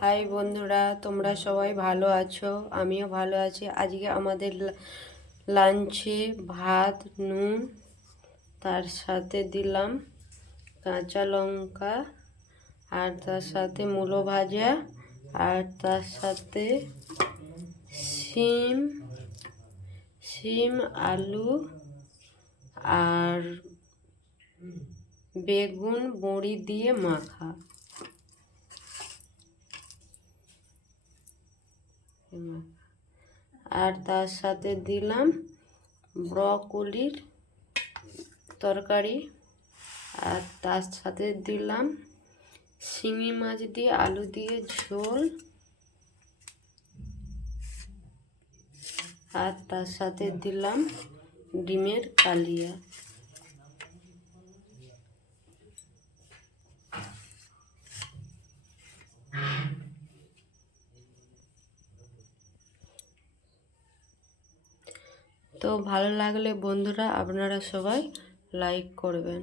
High বন্ধুরা, তোমরা সবাই ভালো আছো? আমিও ভালো আছি। আজকে আমাদের লাঞ্চে ভাত, নুন, তার সাথে দিলাম কাঁচা লঙ্কা, আর তার সাথে মূলো ভাজা, আর তার সাথে শিম শিম আলু আর বেগুন বড়ি দিয়ে মাখা। আর তার সাথে দিলাম ব্রকলির তরকারি, আর তার সাথে দিলাম শিঙি মাছ দিয়ে আলু দিয়ে ঝোল, আর তার সাথে দিলাম ডিমের কালিয়া। তো ভালো লাগলে বন্ধুরা আপনারা সবাই লাইক করবেন।